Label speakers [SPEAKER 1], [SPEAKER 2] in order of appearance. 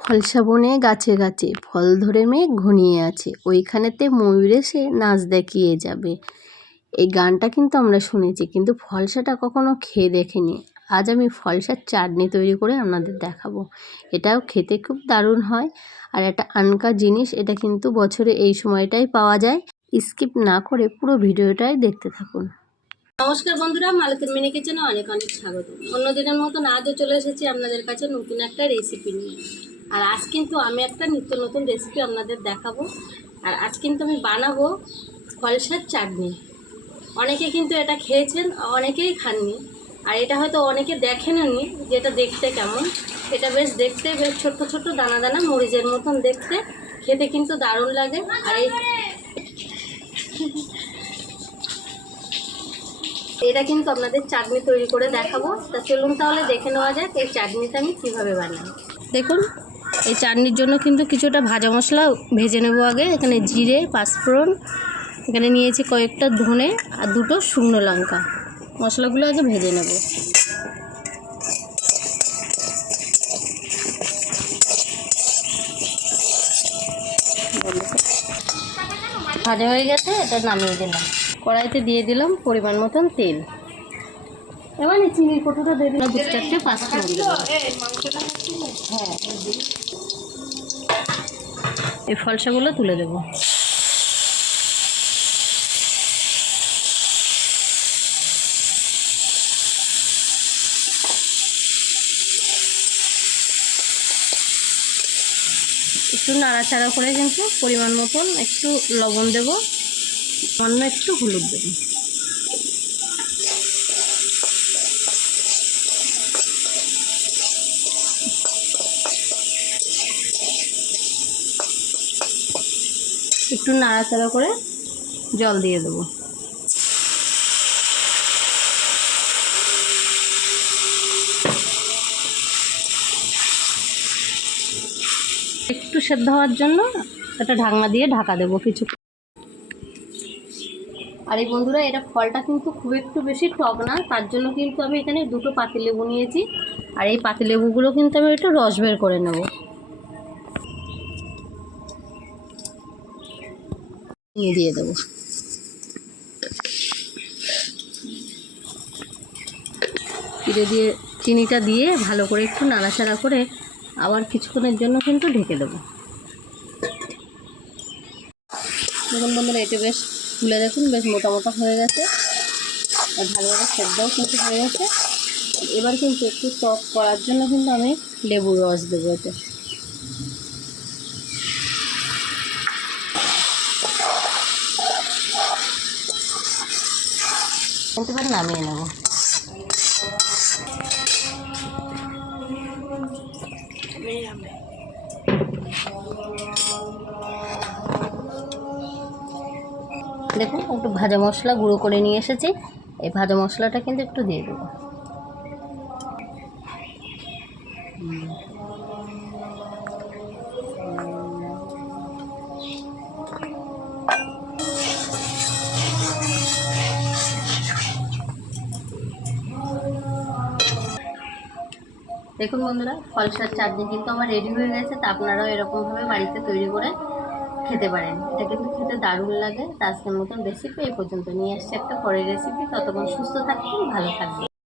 [SPEAKER 1] ফলসা বনে গাছে গাছে ফল ধরে মেঘ ঘনিয়ে আছে। ওইখানেতে ময়ূর এসে নাচ দেখিয়ে যাবে। এই গানটা কিন্তু আমরা শুনেছি, কিন্তু ফলসাটা কখনো খেয়ে দেখিনি। আজ আমি ফলসার চাটনি তৈরি করে আপনাদের দেখাবো। এটাও খেতে খুব দারুণ হয়। আর একটা আনকা জিনিস, এটা কিন্তু বছরে এই সময়টাই পাওয়া যায়। স্কিপ না করে পুরো ভিডিওটাই দেখতে থাকুন। নমস্কার বন্ধুরা, মালকের মিনি কিচেনে অনেক অনেক স্বাগত। অন্য দিনের মতন আজও চলে এসেছি আপনাদের কাছে নতুন একটা রেসিপি নিয়ে। আর আজ কিন্তু আমি একটা নিত্য নতুন রেসিপি আপনাদের দেখাবো। আর আজ কিন্তু আমি বানাবো ফলসার চাটনি। অনেকে কিন্তু এটা খেয়েছেন, অনেকেই খাননি। আর এটা হয়তো অনেকে দেখেননি যে এটা দেখতে কেমন। এটা বেশ দেখতে বেশ ছোট্ট ছোট্ট দানা দানা, মরিচের মতন দেখতে। খেতে কিন্তু দারুণ লাগে। আর এই এটা কিন্তু আপনাদের চাটনি তৈরি করে দেখাবো। তা চলুন তাহলে দেখে নেওয়া যাক এই চাটনিটা আমি কীভাবে বানাই। দেখুন এই চাটনির জন্য কিন্তু কিছুটা ভাজা মশলা ভেজে নেব আগে। এখানে জিরে, পাঁচফোড়ন, এখানে নিয়েছি কয়েকটা ধনে আর দুটো শুকনো লঙ্কা। মশলাগুলো আগে ভেজে নেব। ভাজা হয়ে গেছে, এটা নামিয়ে দিলাম। কড়াইতে দিয়ে দিলাম পরিমাণ মতন তেল। এবার এই চিনির কোটোটা দিলাম দু চারটে পাঁচ ফোড়ন হ্যাঁ। এই ফলসাগুলো তুলে দেবো। একটু নাড়াচাড়া করে কিন্তু পরিমাণ মতন একটু লবণ দেব। অন্য একটু হলুদ দেব। একটু নাড়াচাড়া করে জল দিয়ে দেবো। একটু সেদ্ধ হওয়ার জন্য একটা ঢাকনা দিয়ে ঢাকা দেবো কিছু আর এই বন্ধুরা, এটা ফলটা কিন্তু খুব একটু বেশি টক না, তার জন্য কিন্তু আমি এখানে দুটো পাতিলেবু নিয়েছি। আর এই পাতিলেবুগুলো কিন্তু আমি একটু রস বের করে নেব। দিয়ে দেবো। চিড়ে দিয়ে চিনিটা দিয়ে ভালো করে একটু নাড়াচাড়া করে আবার কিছুক্ষণের জন্য কিন্তু ঢেকে দেবো। দেখুন বন্ধুরা, এটা বেশ তুলে দেখুন, বেশ মোটা মোটা হয়ে গেছে। আর ভালোভাবে সেদ্ধও কিন্তু হয়ে গেছে। এবার কিন্তু একটু টক করার জন্য কিন্তু আমি লেবুর রস দেবো এতে। এবার নামিয়ে নেব। দেখুন, একটু ভাজা মশলা গুঁড়ো করে নিয়ে এসেছি। এই ভাজা মশলাটা কিন্তু একটু দিয়ে দেবো। দেখুন বন্ধুরা ফলসার চাটনি কিন্তু আমার রেডি হয়ে গেছে, তা আপনারাও এরকমভাবে বাড়িতে তৈরি করে খেতে পারেন। এটা কিন্তু খেতে দারুণ লাগে। তা আজকের মতন রেসিপি এই পর্যন্ত। নিয়ে আসছে একটা পরের রেসিপি ততক্ষণ সুস্থ থাকবেন ভালো থাকবেন